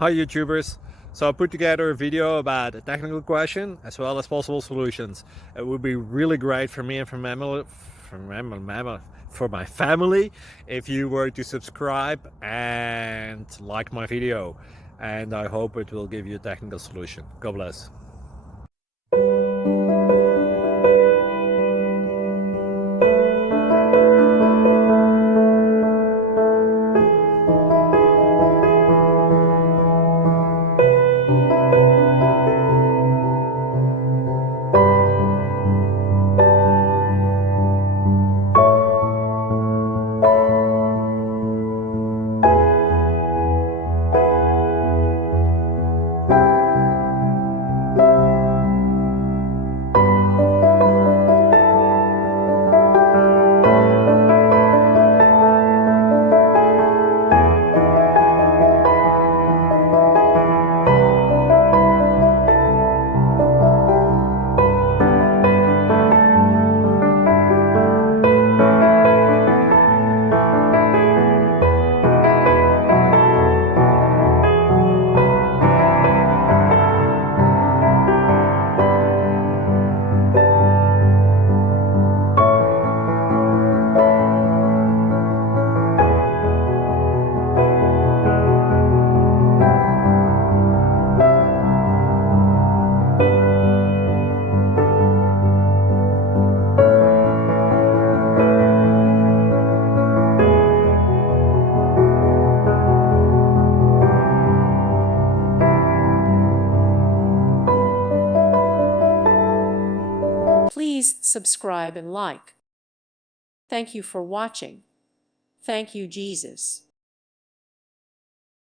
Hi YouTubers! So I put together a video about a technical question as well as possible solutions. It would be really great for me and for my family if you were to subscribe and like my video, and I hope it will give you a technical solution. God bless. Please subscribe and like. Thank you for watching. Thank you, Jesus.